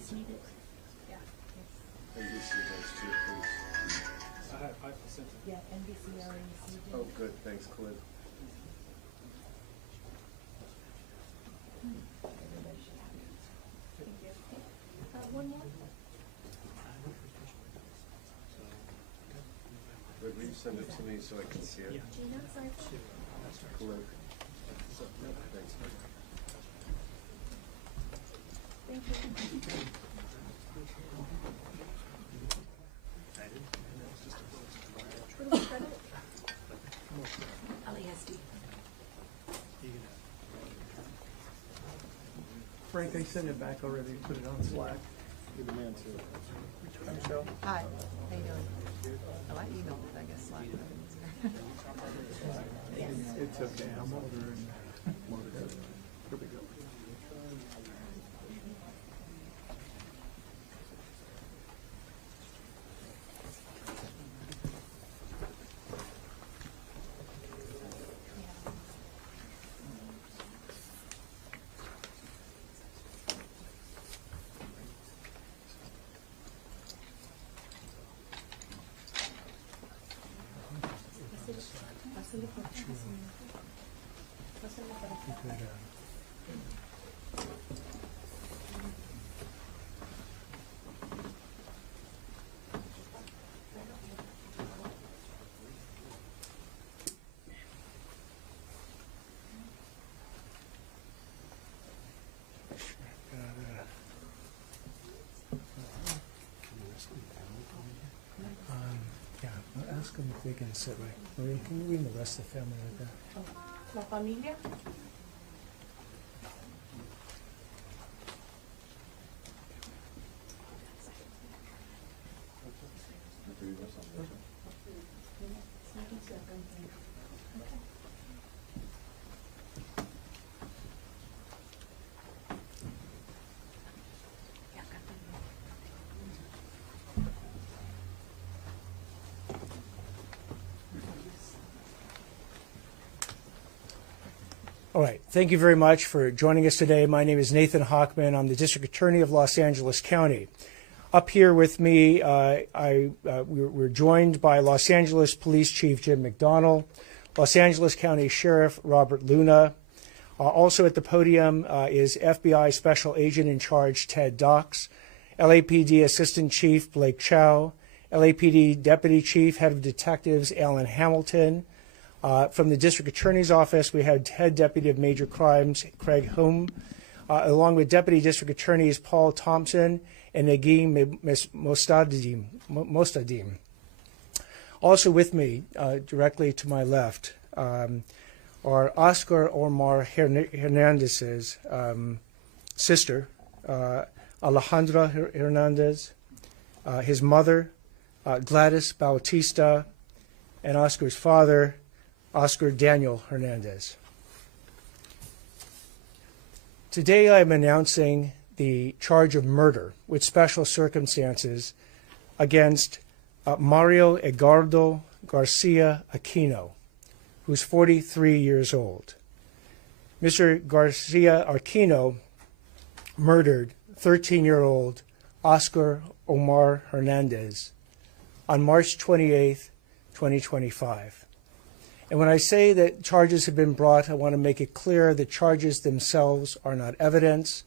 received it? Yeah. NBC those two, please. I sent it. Yeah, NBC already received it. Oh, good, thanks, Clint. Everybody should have it. Thank you. One more? Would you send it to me so I can see it? Gina, sorry. Clint. Thanks. Thank you. What do we credit? LASD. Frank, I sent it back already, put it on Slack. You're the man too. Michelle? Hi, how you doing? Oh, I emailed it, I guess. It's okay, I'm older and more good. Here we go. Yeah, ask them if they can sit right. Maria, can you bring the rest of the family right there? Oh, La Familia? All right. Thank you very much for joining us today. My name is Nathan Hochman. I'm the District Attorney of Los Angeles County. Up here with me, we're joined by Los Angeles Police Chief Jim McDonnell, Los Angeles County Sheriff Robert Luna. Also at the podium is FBI Special Agent in Charge Ted Dox, LAPD Assistant Chief Blake Chow, LAPD Deputy Chief Head of Detectives Alan Hamilton. From the District Attorney's Office, we had Head Deputy of Major Crimes Craig Holm, along with Deputy District Attorneys Paul Thompson and Nagin Mostadim. Also with me, directly to my left, are Oscar Omar Hernandez's sister, Alejandra Hernandez, his mother, Gladys Bautista, and Oscar's father, Oscar Daniel Hernandez. Today I am announcing the charge of murder with special circumstances against Mario Edgardo Garcia Aquino, who's 43 years old. Mr. Garcia Aquino murdered 13-year-old Oscar Omar Hernandez on March 28, 2025. And when I say that charges have been brought, I want to make it clear that charges themselves are not evidence,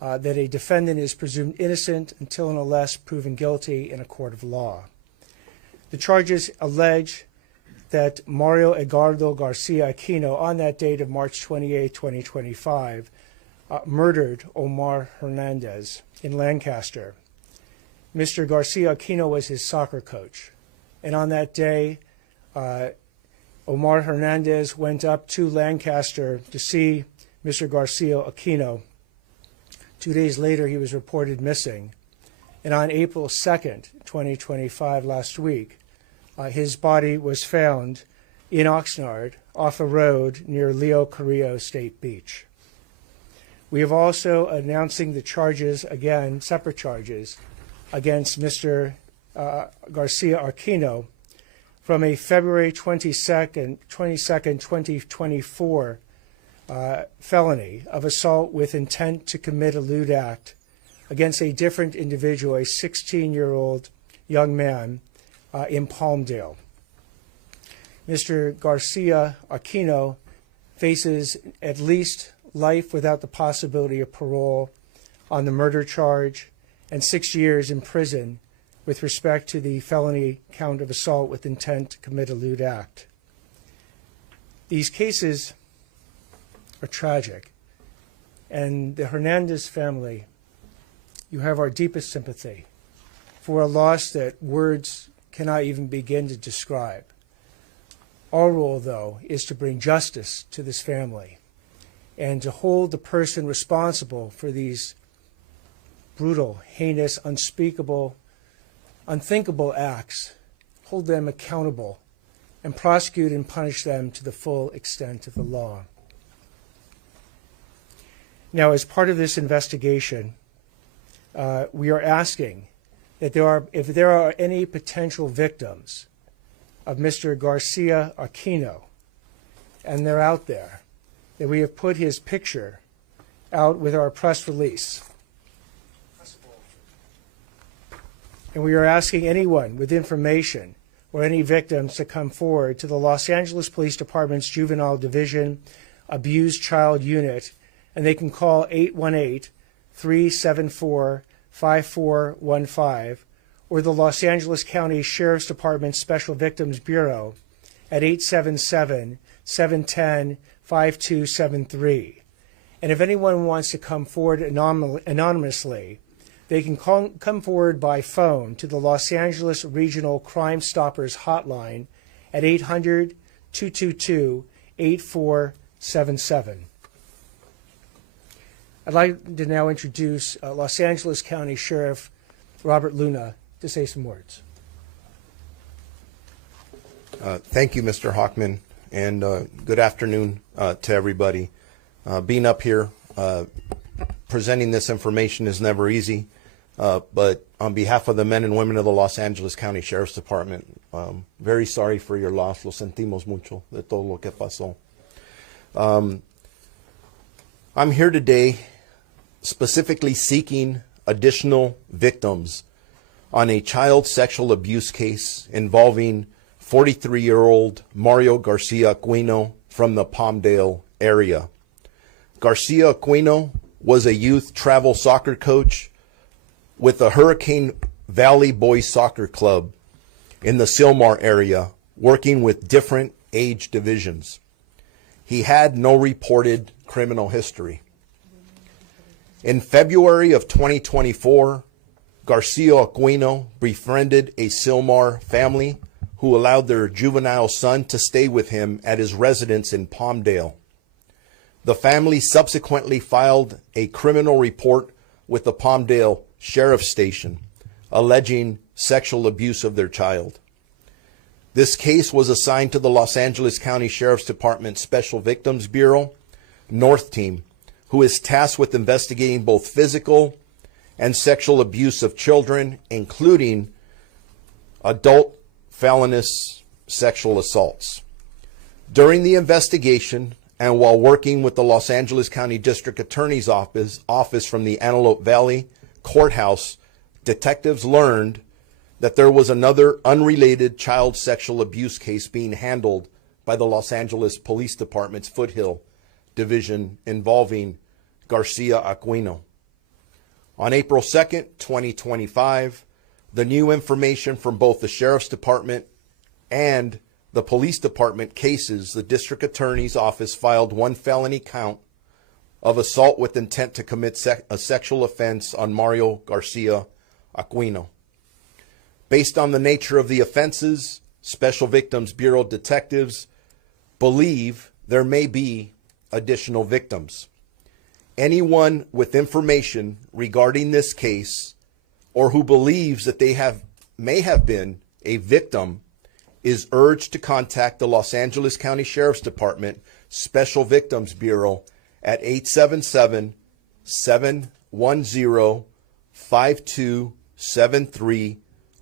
that a defendant is presumed innocent until and unless proven guilty in a court of law. The charges allege that Mario Edgardo Garcia Aquino, on that date of March 28, 2025, murdered Omar Hernandez in Lancaster. Mr. Garcia Aquino was his soccer coach. And on that day, Omar Hernandez went up to Lancaster to see Mr. Garcia Aquino. 2 days later, he was reported missing. And on April 2nd, 2025, last week, his body was found in Oxnard off a road near Leo Carrillo State Beach. We have also announcing the charges, again, separate charges, against Mr. Garcia Aquino from a February 22nd, 2024 felony of assault with intent to commit a lewd act against a different individual, a 16-year-old young man in Palmdale. Mr. Garcia Aquino faces at least life without the possibility of parole on the murder charge and 6 years in prison with respect to the felony count of assault with intent to commit a lewd act. These cases are tragic, and the Hernandez family, you have our deepest sympathy for a loss that words cannot even begin to describe. Our role, though, is to bring justice to this family and to hold the person responsible for these brutal, heinous, unspeakable, unthinkable acts, hold them accountable, and prosecute and punish them to the full extent of the law. Now, as part of this investigation, we are asking that if there are any potential victims of Mr. Garcia Aquino, and they're out there, that we have put his picture out with our press release. And we are asking anyone with information or any victims to come forward to the Los Angeles Police Department's Juvenile Division Abused Child Unit, and they can call 818-374-5415 or the Los Angeles County Sheriff's Department Special Victims Bureau at 877-710-5273. And if anyone wants to come forward anonymously, they can come forward by phone to the Los Angeles Regional Crime Stoppers Hotline at 800-222-8477. I'd like to now introduce Los Angeles County Sheriff Robert Luna to say some words. Thank you, Mr. Hochman, and good afternoon to everybody. Being up here presenting this information is never easy, but on behalf of the men and women of the Los Angeles County Sheriff's Department, very sorry for your loss. Lo sentimos mucho de todo lo que pasó. I'm here today specifically seeking additional victims on a child sexual abuse case involving 43-year-old Mario Garcia Aquino from the Palmdale area. Garcia Aquino was a youth travel soccer coach with the Hurricane Valley Boys Soccer Club in the Sylmar area, working with different age divisions. He had no reported criminal history. In February of 2024, Garcia Aquino befriended a Sylmar family who allowed their juvenile son to stay with him at his residence in Palmdale. The family subsequently filed a criminal report with the Palmdale Sheriff's Station, alleging sexual abuse of their child. This case was assigned to the Los Angeles County Sheriff's Department Special Victims Bureau, North Team, who is tasked with investigating both physical and sexual abuse of children, including adult felonious sexual assaults. During the investigation, and while working with the Los Angeles County District Attorney's Office from the Antelope Valley Courthouse, detectives learned that there was another unrelated child sexual abuse case being handled by the Los Angeles Police Department's Foothill Division involving Garcia Aquino. On April 2nd, 2025, the new information from both the Sheriff's Department and the Police Department cases, the District Attorney's Office filed one felony count of assault with intent to commit a sexual offense on Mario Garcia Aquino. Based on the nature of the offenses, Special Victims Bureau detectives believe there may be additional victims. Anyone with information regarding this case or who believes that they may have been a victim is urged to contact the Los Angeles County Sheriff's Department Special Victims Bureau at 877-710-5273,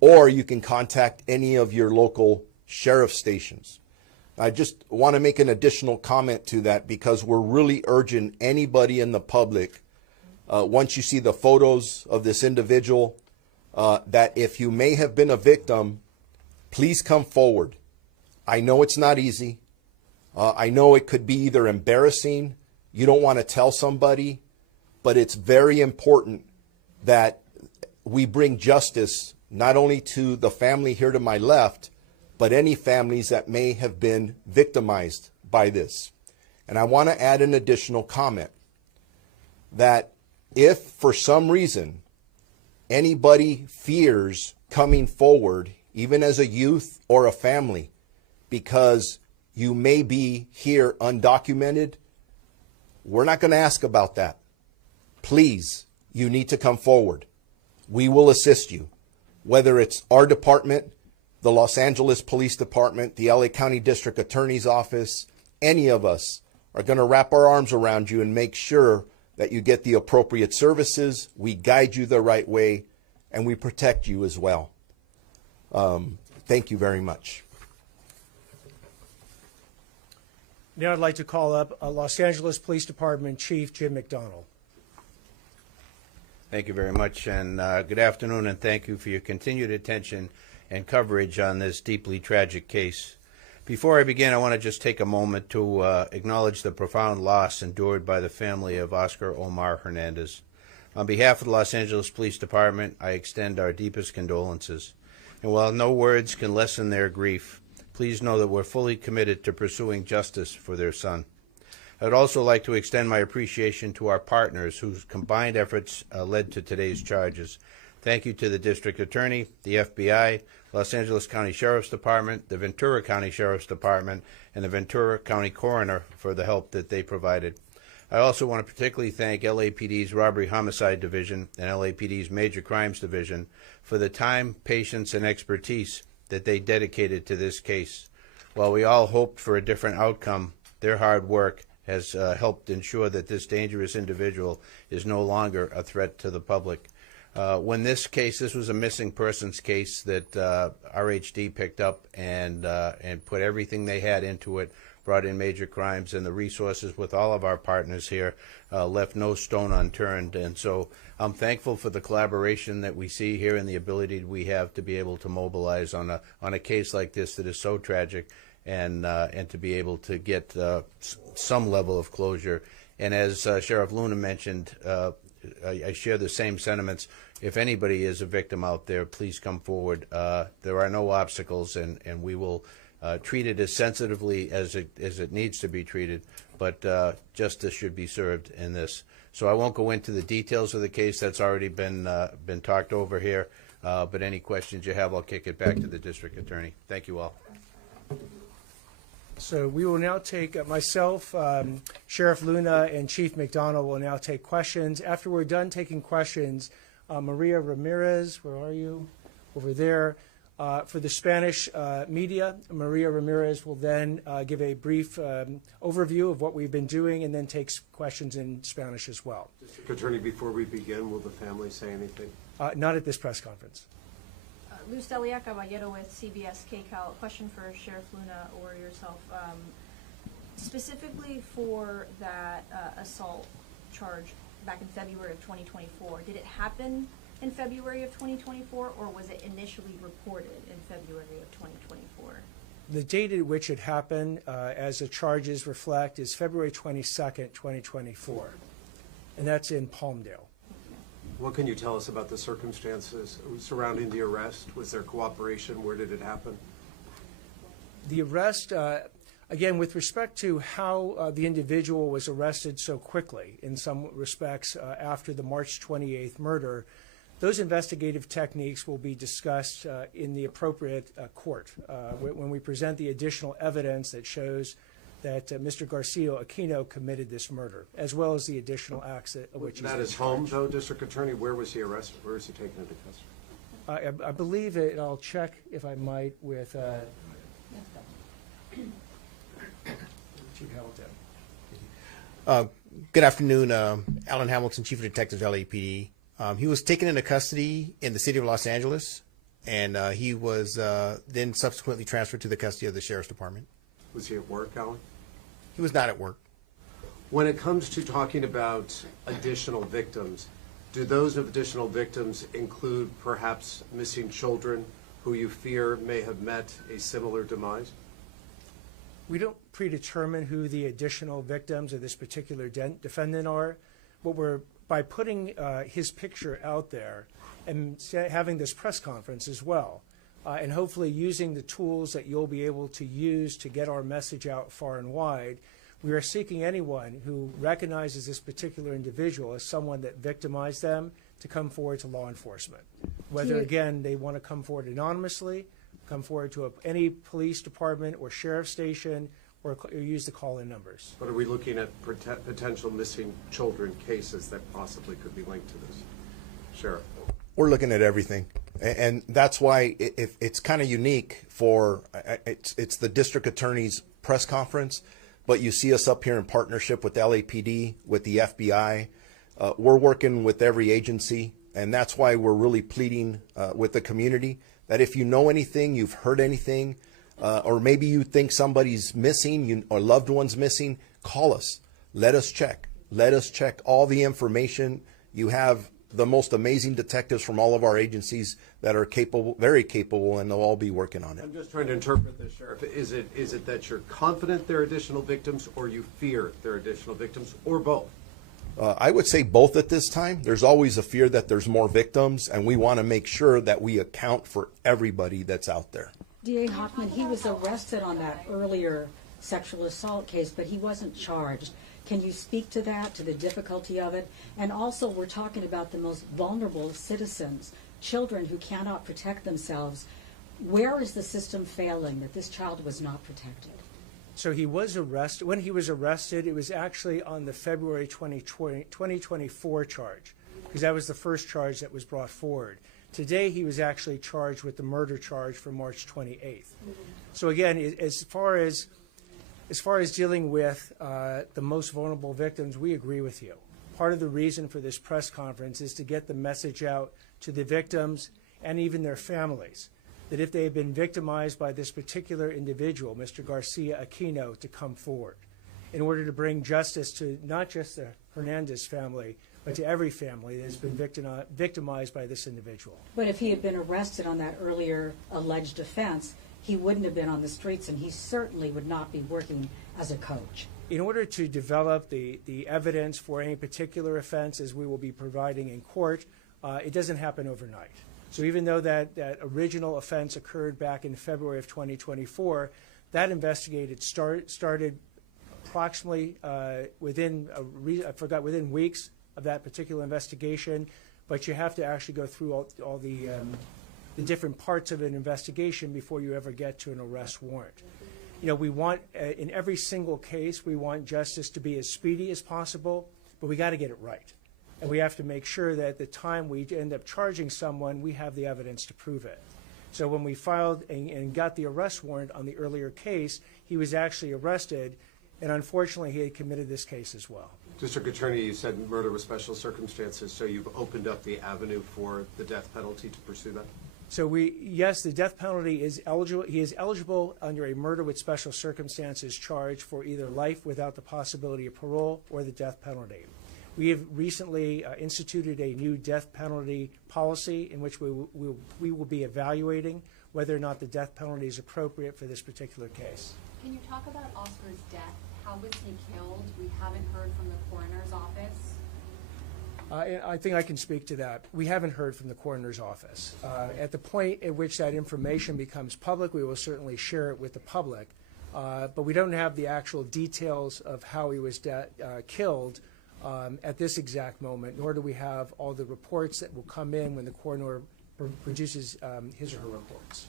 or you can contact any of your local sheriff stations. I just want to make an additional comment to that because we're really urging anybody in the public once you see the photos of this individual, that if you may have been a victim, please come forward. I know it's not easy. I know it could be either embarrassing, you don't want to tell somebody, but it's very important that we bring justice not only to the family here to my left, but any families that may have been victimized by this. And I want to add an additional comment that if for some reason anybody fears coming forward, even as a youth or a family, because you may be here undocumented, we're not going to ask about that. Please, you need to come forward. We will assist you, whether it's our department, the Los Angeles Police Department, the LA County District Attorney's Office. Any of us are going to wrap our arms around you and make sure that you get the appropriate services, we guide you the right way, and we protect you as well. Thank you very much. Now I'd like to call up Los Angeles Police Department Chief Jim McDonald. Thank you very much, and good afternoon, and thank you for your continued attention and coverage on this deeply tragic case. Before I begin, I want to just take a moment to acknowledge the profound loss endured by the family of Oscar Omar Hernandez. On behalf of the Los Angeles Police Department, I extend our deepest condolences. And while no words can lessen their grief, please know that we're fully committed to pursuing justice for their son. I'd also like to extend my appreciation to our partners whose combined efforts led to today's charges. Thank you to the District Attorney, the FBI, Los Angeles County Sheriff's Department, the Ventura County Sheriff's Department, and the Ventura County Coroner for the help that they provided. I also want to particularly thank LAPD's Robbery Homicide Division and LAPD's Major Crimes Division for the time, patience, and expertise that they dedicated to this case. While we all hoped for a different outcome, their hard work has helped ensure that this dangerous individual is no longer a threat to the public. When this was a missing persons case that RHD picked up and put everything they had into it, brought in Major Crimes, and the resources with all of our partners here left no stone unturned. And so I'm thankful for the collaboration that we see here and the ability we have to be able to mobilize on a case like this that is so tragic, and to be able to get some level of closure. And as Sheriff Luna mentioned, I share the same sentiments. If anybody is a victim out there, please come forward. There are no obstacles, and we will treat it as sensitively as it needs to be treated, but justice should be served in this. So I won't go into the details of the case. That's already been talked over here, but any questions you have, I'll kick it back to the District Attorney. Thank you all. So we will now take, myself, Sheriff Luna, and Chief McDonald will now take questions. After we're done taking questions, Maria Ramirez, where are you? Over there. For the Spanish media, Maria Ramirez will then give a brief overview of what we've been doing and then takes questions in Spanish as well. District Attorney, before we begin, will the family say anything? Not at this press conference. Luz Delia Caballero with CBS KCAL. Question for Sheriff Luna or yourself. Specifically for that assault charge back in February of 2024, did it happen in February of 2024, or was it initially reported in February of 2024? The date at which it happened, as the charges reflect, is February 22nd, 2024, and that's in Palmdale. What can you tell us about the circumstances surrounding the arrest? Was there cooperation? Where did it happen? The arrest, again, with respect to how the individual was arrested so quickly, in some respects, after the March 28th murder, those investigative techniques will be discussed in the appropriate court when we present the additional evidence that shows that Mr. Garcia-Aquino committed this murder, as well as the additional acts of which he's That is home, though, District Attorney. Where was he arrested? Where is he taken into custody? I believe it. I'll check, if I might, with Chief Hamilton. Good afternoon. Alan Hamilton, Chief of Detectives, LAPD. He was taken into custody in the city of Los Angeles, and he was then subsequently transferred to the custody of the Sheriff's Department. Was he at work, Alan? He was not at work. When it comes to talking about additional victims, do those additional victims include perhaps missing children who you fear may have met a similar demise? We don't predetermine who the additional victims of this particular defendant are, but by putting his picture out there and having this press conference as well, and hopefully using the tools that you'll be able to use to get our message out far and wide, we are seeking anyone who recognizes this particular individual as someone that victimized them to come forward to law enforcement. Whether, again, they want to come forward anonymously, come forward to any police department or sheriff station, or use the call-in numbers. But are we looking at potential missing children cases that possibly could be linked to this? Sheriff? We're looking at everything. And that's why it's kind of unique for, it's the district attorney's press conference, but you see us up here in partnership with LAPD, with the FBI. We're working with every agency, and that's why we're really pleading with the community that if you know anything, you've heard anything, or maybe you think somebody's missing or loved one's missing, call us. Let us check. Let us check all the information. You have the most amazing detectives from all of our agencies that are capable, very capable, and they'll all be working on it. I'm just trying to interpret this, Sheriff. Is it that you're confident there are additional victims, or you fear there are additional victims, or both? I would say both at this time. There's always a fear that there's more victims, and we want to make sure that we account for everybody that's out there. D.A. Hochman, he was arrested on that earlier sexual assault case, but he wasn't charged. Can you speak to that, to the difficulty of it? And also, we're talking about the most vulnerable citizens, children who cannot protect themselves. Where is the system failing that this child was not protected? So he was arrested. When he was arrested, it was actually on the February 2024 charge, because that was the first charge that was brought forward. Today, he was actually charged with the murder charge for March 28th. So again, as far as dealing with the most vulnerable victims, we agree with you. Part of the reason for this press conference is to get the message out to the victims and even their families that if they have been victimized by this particular individual, Mr. Garcia Aquino, to come forward in order to bring justice to not just the Hernandez family, but to every family that has been victimized by this individual. But if he had been arrested on that earlier alleged offense, he wouldn't have been on the streets, and he certainly would not be working as a coach. In order to develop the evidence for any particular offense, as we will be providing in court, it doesn't happen overnight. So even though that original offense occurred back in February of 2024, that investigation started approximately within weeks of that particular investigation, but you have to actually go through all the different parts of an investigation before you ever get to an arrest warrant. You know, we want, in every single case, we want justice to be as speedy as possible, but we got to get it right. And we have to make sure that at the time we end up charging someone, we have the evidence to prove it. So when we filed and got the arrest warrant on the earlier case, he was actually arrested, and unfortunately he had committed this case as well. District Attorney, you said murder with special circumstances, so you've opened up the avenue for the death penalty to pursue that? So yes, the death penalty is eligible. He is eligible under a murder with special circumstances charge for either life without the possibility of parole or the death penalty. We have recently instituted a new death penalty policy in which we will be evaluating whether or not the death penalty is appropriate for this particular case. Can you talk about Oscar's death? How was he killed? We haven't heard from the coroner's office. I think I can speak to that. We haven't heard from the coroner's office. At the point at which that information becomes public, we will certainly share it with the public. But we don't have the actual details of how he was killed at this exact moment, nor do we have all the reports that will come in when the coroner produces his or her reports.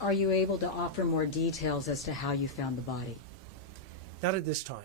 Are you able to offer more details as to how you found the body? Not at this time.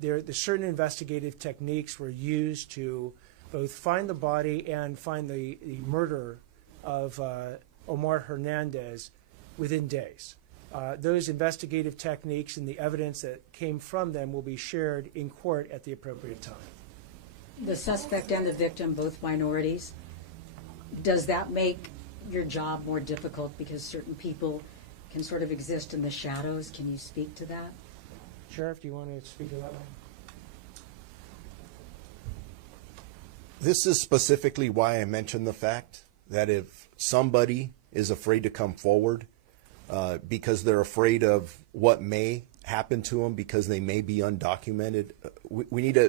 There certain investigative techniques were used to both find the body and find the murder of Omar Hernandez within days. Those investigative techniques and the evidence that came from them will be shared in court at the appropriate time. The suspect and the victim, both minorities. Does that make your job more difficult because certain people can sort of exist in the shadows? Can you speak to that? Sheriff, do you want to speak to that one? This is specifically why I mentioned the fact that if somebody is afraid to come forward because they're afraid of what may happen to them because they may be undocumented,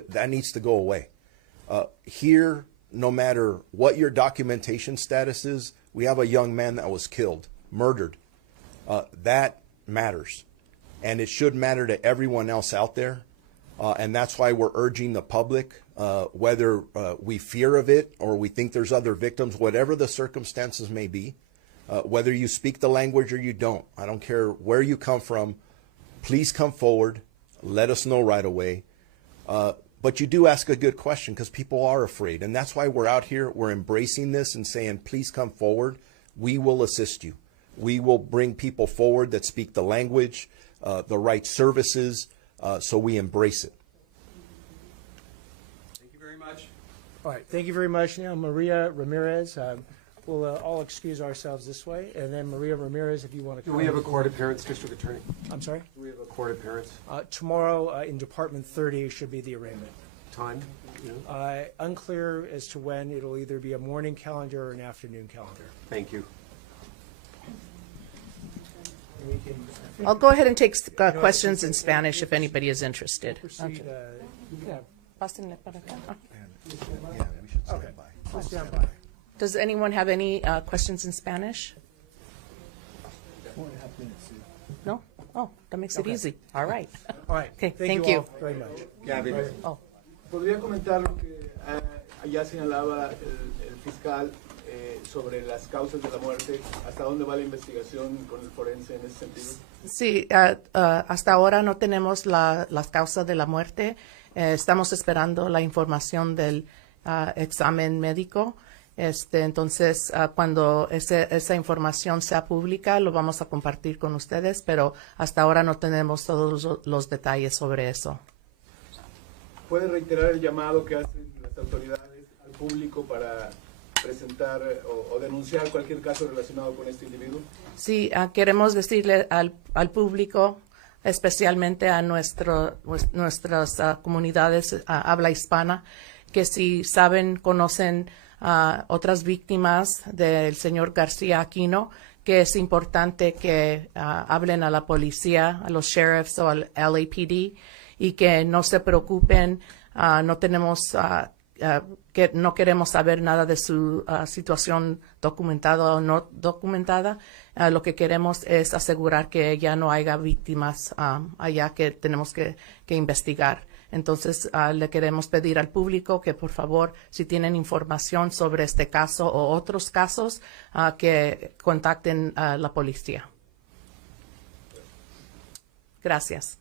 that needs to go away. Here, no matter what your documentation status is, we have a young man that was killed, murdered. That matters. And it should matter to everyone else out there. And that's why we're urging the public, whether we fear of it or we think there's other victims, whatever the circumstances may be, whether you speak the language or you don't, I don't care where you come from, please come forward, let us know right away. But you do ask a good question because people are afraid. And that's why we're out here, we're embracing this and saying, please come forward. We will assist you. We will bring people forward that speak the language, the right services, so we embrace it. Thank you very much. All right, thank you very much. Now, Maria Ramirez, we'll all excuse ourselves this way, and then Maria Ramirez, if you want to Do come. we have a court appearance, District Attorney? I'm sorry? Do we have a court appearance? Tomorrow in Department 30 should be the arraignment. Time? You know? Unclear as to when. It'll either be a morning calendar or an afternoon calendar. Thank you. And we can I'll go ahead and take questions in Spanish if anybody is interested. proceed. You can have, Pásenle para acá. Yeah, we should stand okay, by. please stand by. Does anyone have any questions in Spanish? 4.5 minutes, Sue. No? Oh, that makes it Okay. easy. All right. All right, Okay, thank thank you you. all very much. Oh. ¿Podría comentar lo que allá señalaba el fiscal sobre las causas de la muerte? ¿Hasta dónde va la investigación con el forense en ese sentido? Sí, hasta ahora no tenemos las causas de la muerte. Estamos esperando la información del examen médico. Entonces, cuando esa información sea pública, lo vamos a compartir con ustedes, pero hasta ahora no tenemos todos los detalles sobre eso. ¿Puede reiterar el llamado que hacen las autoridades al público para presentar o denunciar cualquier caso relacionado con este individuo? Sí, queremos decirle al público, especialmente a nuestras comunidades habla hispana, que si saben, conocen otras víctimas del señor García Aquino, que es importante que hablen a la policía, a los sheriffs o al LAPD, y que no se preocupen, no queremos saber nada de su situación documentada o no documentada. Lo que queremos es asegurar que ya no haya víctimas allá que tenemos que investigar. Entonces, le queremos pedir al público que, por favor, si tienen información sobre este caso o otros casos, que contacten a la policía. Gracias.